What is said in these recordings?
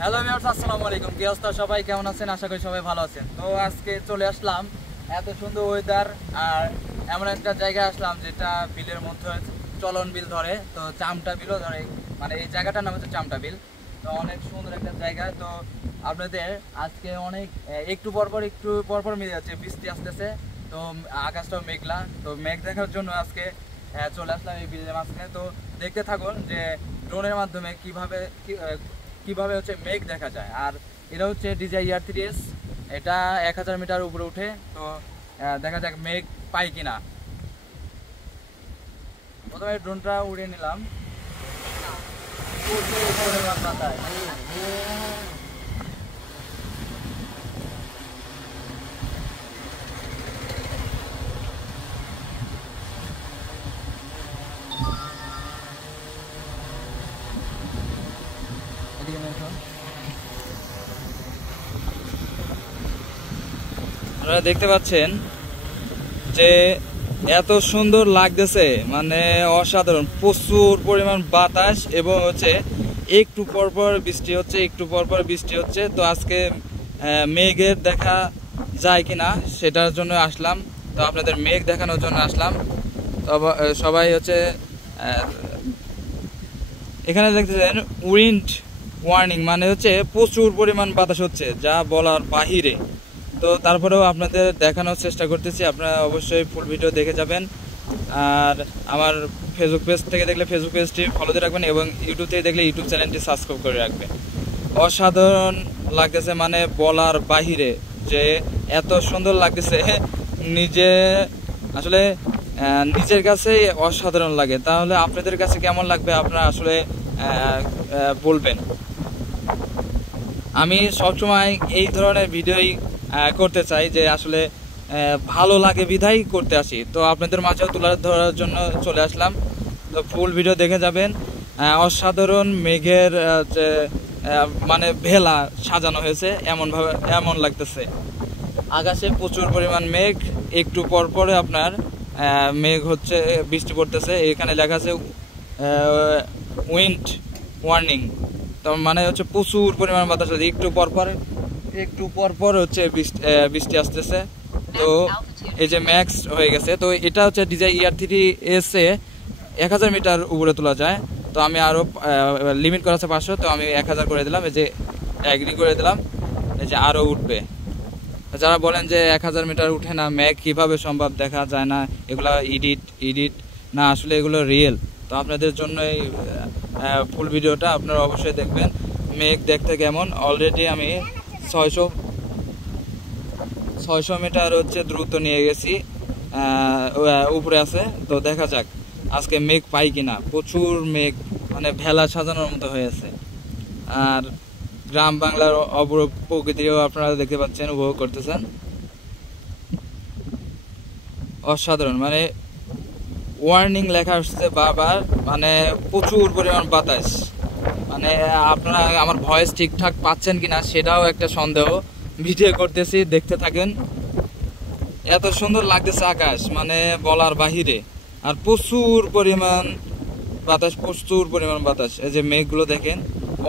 Hello viewers, আসসালামু আলাইকুম। কি অবস্থা সবাই, কেমন আছেন? আশা করি সবাই ভালো আছেন। তো আজকে চলে আসলাম এত সুন্দর ওয়েদার আর এমন একটা জায়গায় আসলাম যেটা বিলের মধ্যে চলন বিল ধরে, তো চামটা বিলও ধরে। মানে এই জায়গাটার নাম হচ্ছে চামটা বিল। তো অনেক সুন্দর একটা জায়গা। তো আপনাদের আজকে অনেক একটু পরপর মিলে যাচ্ছে, বৃষ্টি আসতেছে। তো আকাশটাও মেঘলা, তো মেঘ দেখার জন্য আজকে চলে আসলাম এই বিলের মাঝখানে। তো দেখতে থাকুন যে ড্রোনের মাধ্যমে কিভাবে হচ্ছে মেঘ দেখা যায়। আর এটা হচ্ছে DJI R3S, এটা 1000 মিটার উপরে উঠে। তো দেখা যাক মেঘ পাই কিনা। প্রথমে ড্রোনটা উড়িয়ে নিলাম। মাথায় আপনারা দেখতে পাচ্ছেন যে এত সুন্দর লাগতেছে, মানে অসাধারণ। প্রচুর পরিমাণ বাতাস এবং হচ্ছে একটু পরপর বৃষ্টি হচ্ছে। তো আজকে মেঘের দেখা যায় কিনা সেটার জন্য আসলাম। তো আপনাদের মেঘ দেখানোর জন্য আসলাম। তো সবাই হচ্ছে এখানে দেখতেছেন উইন্ড ওয়ার্নিং, মানে হচ্ছে প্রচুর পরিমাণ বাতাস হচ্ছে, যা বলার বাহিরে। তো তারপরেও আপনাদের দেখানোর চেষ্টা করতেছি, আপনারা অবশ্যই ফুল ভিডিও দেখে যাবেন। আর আমার ফেসবুক পেজ থেকে দেখলে ফেসবুক পেজটি ফলো দিয়ে রাখবেন এবং ইউটিউব থেকে দেখলে ইউটিউব চ্যানেলটি সাবস্ক্রাইব করে রাখবেন। অসাধারণ লাগতেছে, মানে বলার বাহিরে যে এত সুন্দর লাগতেছে। নিজে আসলে নিজের কাছেই অসাধারণ লাগে। তাহলে আপনাদের কাছে কেমন লাগবে আপনারা আসলে বলবেন। আমি সবসময় এই ধরনের ভিডিওই করতে চাই, যে আসলে ভালো লাগে বিধায় করতে আসি। তো আপনাদের মাঝেও তুলে ধরার জন্য চলে আসলাম। তো ফুল ভিডিও দেখে যাবেন। অসাধারণ মেঘের যে মানে ভেলা সাজানো হয়েছে, এমন লাগতেছে। আকাশে প্রচুর পরিমাণ মেঘ, একটু পর পরে আপনার মেঘ হচ্ছে, বৃষ্টি পড়তেছে। এখানে লেখা আছে উইন্ড ওয়ার্নিং। তো মানে হচ্ছে প্রচুর পরিমাণ বাতাস আছে, একটু পর হচ্ছে বৃষ্টি আসতেছে। তো এই যে ম্যাক্স হয়ে গেছে। তো এটা হচ্ছে DJI R3S এ 1000 মিটার উপরে তোলা যায়। তো আমি আরো লিমিট করা আছে 500, তো আমি 1000 করে দিলাম। এই যে এগ্রি করে দিলাম, এই যে আরো উঠবে। যারা বলেন যে 1000 মিটার উঠে না, ম্যাঘ কিভাবে সম্ভব, দেখা যায় না, এগুলা ইডিট না, আসলে এগুলো রিয়েল। তো আপনাদের জন্য এই ফুল ভিডিওটা আপনারা অবশ্যই দেখবেন। মেঘ দেখতে কেমন, অলরেডি আমি 600 মিটার হচ্ছে দ্রুত নিয়ে গেছি, উপরে আছে। তো দেখা যাক আজকে মেঘ পাই কিনা। প্রচুর মেঘ, মানে ভেলা সাজানোর মতো হয়েছে। আর গ্রাম বাংলার অপরূপ প্রকৃতিও আপনারা দেখতে পাচ্ছেন, উপভোগ করতেছেন। অসাধারণ, মানে ওয়ার্নিং লেখা আসছে বারবার, মানে প্রচুর পরিমাণ বাতাস। মানে আপনারা আমার ভয়েস ঠিকঠাক পাচ্ছেন কিনা সেটাও একটা সন্দেহ। ভিডিও করতেছি, দেখতে থাকেন। এত সুন্দর লাগতেছে আকাশ, মানে বলার বাহিরে। আর প্রচুর পরিমাণ বাতাস। এই যে মেঘগুলো দেখেন,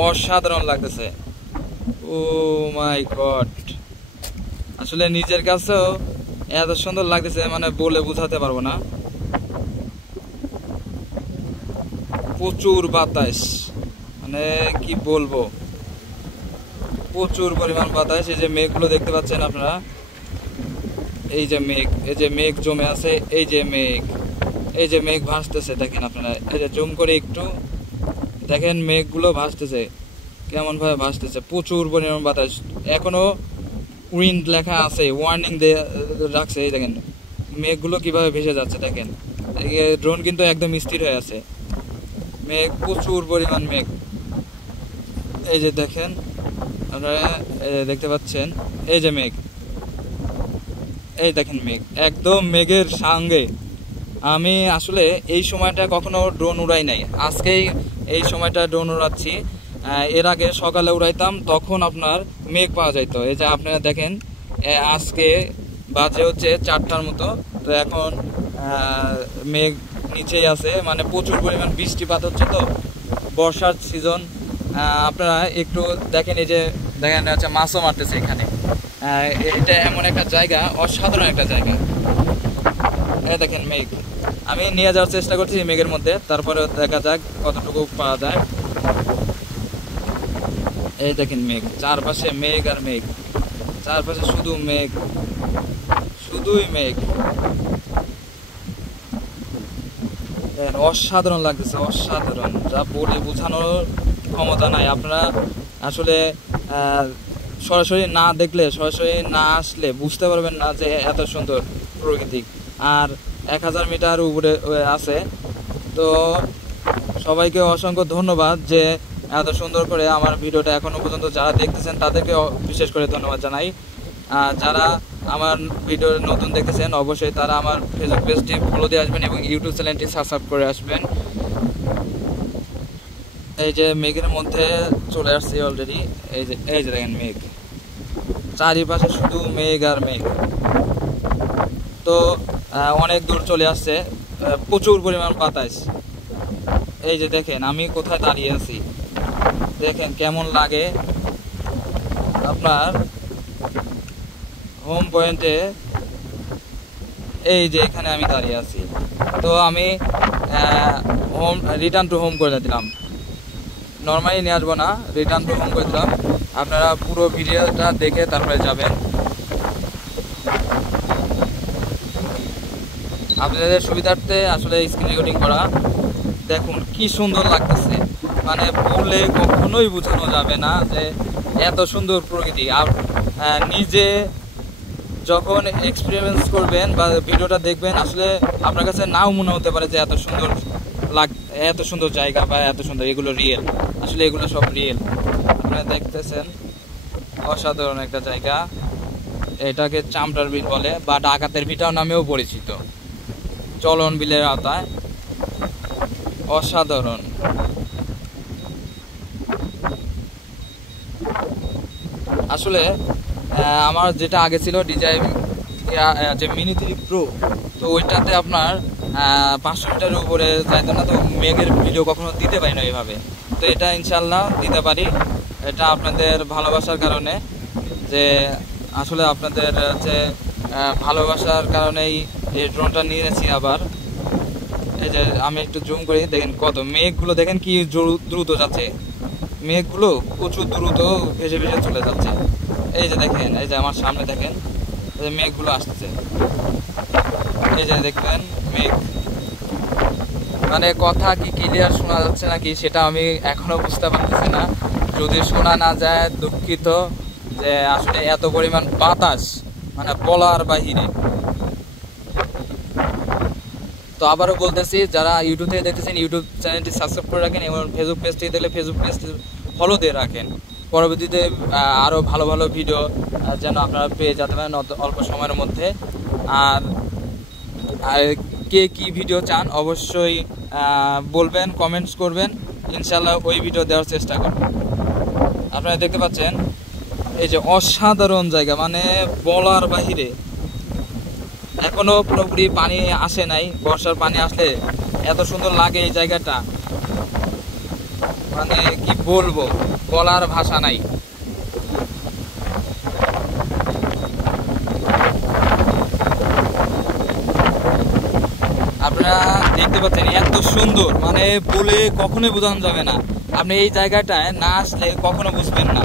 অসাধারণ লাগতেছে। ও মাই গড, আসলে নিজের কাছেও এত সুন্দর লাগতেছে, মানে বলে বোঝাতে পারবো না। প্রচুর বাতাস, মানে কি বলবো, প্রচুর পরিমাণ বাতাস। এই যে মেঘগুলো দেখতে পাচ্ছেন আপনারা, এই যে মেঘ জমে আছে, এই যে মেঘ ভাসতেছে দেখেন আপনারা। এই যে জুম করে একটু দেখেন, মেঘগুলো ভাসতেছে, কেমন ভাবে ভাসতেছে। প্রচুর পরিমাণ বাতাস, এখনো উইন্ড লেখা আছে, ওয়ার্নিং রাখছে। এই দেখেন মেঘগুলো কিভাবে ভেসে যাচ্ছে দেখেন। ড্রোন কিন্তু একদম স্থির হয়ে আছে। মেঘ, প্রচুর পরিমাণ মেঘ। এই যে দেখেন আপনারা, দেখতে পাচ্ছেন, এই যে মেঘ, এই দেখেন মেঘ, একদম মেঘের সঙ্গে। আমি আসলে এই সময়টা কখনো ড্রোন উড়াই নাই, আজকেই এই সময়টা ড্রোন উড়াচ্ছি। এর আগে সকালে উড়াইতাম, তখন আপনার মেঘ পাওয়া যেত। এই যে আপনারা দেখেন, আজকে বাজে হচ্ছে 4টার মতো। তো এখন মেঘ নিচেই আছে, মানে প্রচুর পরিমাণ বৃষ্টিপাত হচ্ছে। তো বর্ষার সিজন, আপনারা একটু দেখেন, এই যে দেখেন হচ্ছে মাছও মারতেছে এখানে। এটা এমন একটা জায়গা, অসাধারণ একটা জায়গা। এই দেখেন মেঘ, আমি নিয়ে যাওয়ার চেষ্টা করছি মেঘের মধ্যে, তারপরে দেখা যাক কতটুকু পাওয়া যায়। এই দেখেন মেঘ, চারপাশে মেঘ আর মেঘ, চারপাশে শুধু মেঘ, শুধুই মেঘ। অসাধারণ লাগতেছে, অসাধারণ, যা বলে বোঝানোর ক্ষমতা নাই। আপনারা আসলে সরাসরি না দেখলে, সরাসরি না আসলে বুঝতে পারবেন না যে এত সুন্দর প্রকৃতি। আর 1000 মিটার উপরে আছে। তো সবাইকে অসংখ্য ধন্যবাদ যে এত সুন্দর করে আমার ভিডিওটা এখনো পর্যন্ত যারা দেখতেছেন তাদেরকে বিশেষ করে ধন্যবাদ জানাই। যারা আমার ভিডিও নতুন দেখতেছেন অবশ্যই তারা আমার ফেসবুক পেজটি ফলো দিয়ে আসবেন এবং ইউটিউব চ্যানেলটি সাবস্ক্রাইব করে আসবেন। এই যে মেঘের মধ্যে চলে আসছি অলরেডি। এই যে দেখেন মেঘ, চারিপাশে শুধু মেঘ আর মেঘ। তো অনেক দূর চলে আসছে, প্রচুর পরিমাণ বাতাস। এই যে দেখেন আমি কোথায় দাঁড়িয়ে আছি, দেখেন কেমন লাগে। আপনার হোম পয়েন্টে এই যে এখানে আমি দাঁড়িয়ে আছি। তো আমি রিটার্ন টু হোম করে দিলাম, নর্মালি নিয়ে আসবো না, রিটার্ন টু হোম করে দিলাম। আপনারা পুরো ভিডিওটা দেখে তারপরে যাবেন। আপনাদের সুবিধার্থে আসলে স্ক্রিন রেকর্ডিং করা। দেখুন কি সুন্দর লাগতেছে, মানে বলে কখনোই বোঝানো যাবে না যে এত সুন্দর প্রকৃতি। আর নিজে যখন এক্সপেরিয়েন্স করবেন বা ভিডিওটা দেখবেন, আসলে আপনার কাছে নাও মনে হতে পারে যে এত সুন্দর জায়গা বা এত সুন্দর, এগুলো রিয়েল, আসলে এগুলো সব রিয়েল। আপনারা দেখতেছেন অসাধারণ একটা জায়গা। এটাকে চামড়ার বিল বলে বা ডাকাতের ভিটাও নামেও পরিচিত, চলন বিলের আওতায়। অসাধারণ। আসলে আমার যেটা আগে ছিল ডিজাই যে মিনি 3 প্রো, তো ওইটাতে আপনার 500 মিটারের উপরে যাইতো না, তো মেঘের ভিডিও কখনো দিতে পারি না এইভাবে। তো এটা ইনশাল্লাহ দিতে পারি, এটা আপনাদের ভালোবাসার কারণে, যে আসলে আপনাদের হচ্ছে ভালোবাসার কারণেই এই ড্রোনটা নিয়েছি। আবার এই যে আমি একটু জুম করে দেখেন কত মেঘগুলো, দেখেন কি দ্রুত যাচ্ছে মেঘগুলো, প্রচুর দ্রুত ভেসে ভেসে চলে যাচ্ছে। এই যে দেখেন, এই যে আমার সামনে দেখেন এই যে মেঘগুলো আসছে, এই যে দেখবেন মেঘ। মানে কথা কি ক্লিয়ার শোনা যাচ্ছে নাকি সেটা আমি এখনো বুঝতে পারতেছি না, যদি শোনা না যায় দুঃখিত। যে আসলে এত পরিমাণ বাতাস, মানে বলার বাহিরে। তো আবারও বলতেছি, যারা ইউটিউব থেকে দেখতেছেন ইউটিউব চ্যানেলটি সাবস্ক্রাইব করে রাখেন এবং ফেসবুক পেজ থেকে দেখলে ফেসবুক পেজ ফলো দিয়ে রাখেন। পরবর্তীতে আরও ভালো ভালো ভিডিও যেন আপনারা পেয়ে যেতে পারেন অল্প সময়ের মধ্যে। আর কে কী ভিডিও চান অবশ্যই বলবেন, কমেন্টস করবেন, ইনশাল্লাহ ওই ভিডিও দেওয়ার চেষ্টা করব। আপনারা দেখতে পাচ্ছেন এই যে অসাধারণ জায়গা, মানে বলার বাহিরে। এখনো পুরোপুরি পানি আসে নাই, বর্ষার পানি আসলে এত সুন্দর লাগে এই জায়গাটা, মানে কি বলবো, বলার ভাষা নাই। আপনারা দেখতে পাচ্ছেন এত সুন্দর, মানে বলে কখনোই বোঝানো যাবে না। আপনি এই জায়গাটায় না আসলে কখনো বুঝবেন না।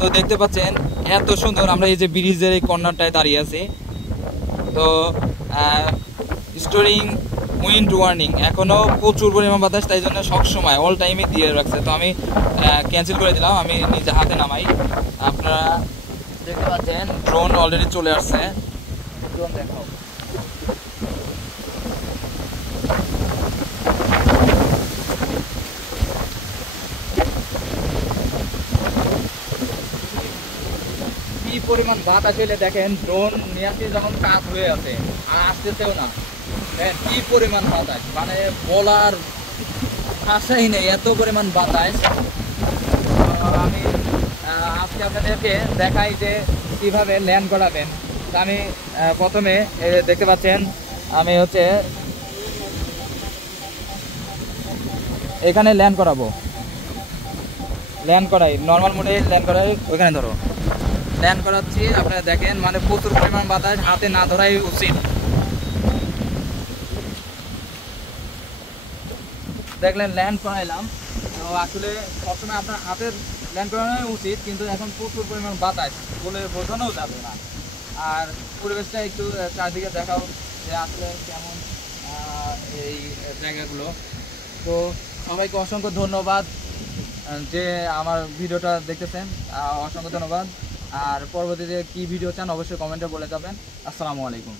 তো দেখতে পাচ্ছেন এত সুন্দর। আমরা এই যে ব্রিজের এই কর্নারটায় দাঁড়িয়ে আছি। তো স্টোরিং উইন্ড ওয়ার্নিং এখনও প্রচুর পরিমাণ বাতাস, তাই জন্য সবসময় অল টাইমে দিয়ে রাখছে। তো আমি ক্যান্সেল করে দিলাম, আমি নিজে হাতে নামাই। আপনারা দেখতে পাচ্ছেন ড্রোন অলরেডি চলে আসছে। ড্রোন দেখো, কি পরিমাণ বাতাস এলে দেখেন, ড্রোন নিয়ে আসতে যখন কাজ হয়ে আছে আর আসতেছেও না, কি পরিমাণ বাতাস, মানে বলার ভাষাই নেই, এত পরিমাণ বাতাস। আমি আজকে আপনাদেরকে দেখাই যে কিভাবে ল্যান্ড করাবেন। আমি প্রথমে দেখতে পাচ্ছেন আমি হচ্ছে এখানে ল্যান্ড করাবো। ল্যান্ড করাই, নর্মাল মোডে ল্যান্ড করাই, ওইখানে ধরো ল্যান্ড করাচ্ছি। আপনারা দেখেন মানে প্রচুর পরিমাণ বাতাস, হাতে না ধরাই উচিত। দেখলেন ল্যান্ড করাইলাম, তো আসলে সবসময় আপনার হাতের ল্যান্ড করানোই উচিত, কিন্তু এখন প্রচুর পরিমাণ বাতাস বলে বোঝানোও যাবে না। আর পরিবেশটা একটু চারদিকে দেখাও যে আসলে কেমন এই জায়গাগুলো। তো সবাইকে অসংখ্য ধন্যবাদ যে আমার ভিডিওটা দেখতেছেন, অসংখ্য ধন্যবাদ। আর পরবর্তীতে কি ভিডিও চান অবশ্যই কমেন্টে বলে যাবেন। আসসালামু আলাইকুম।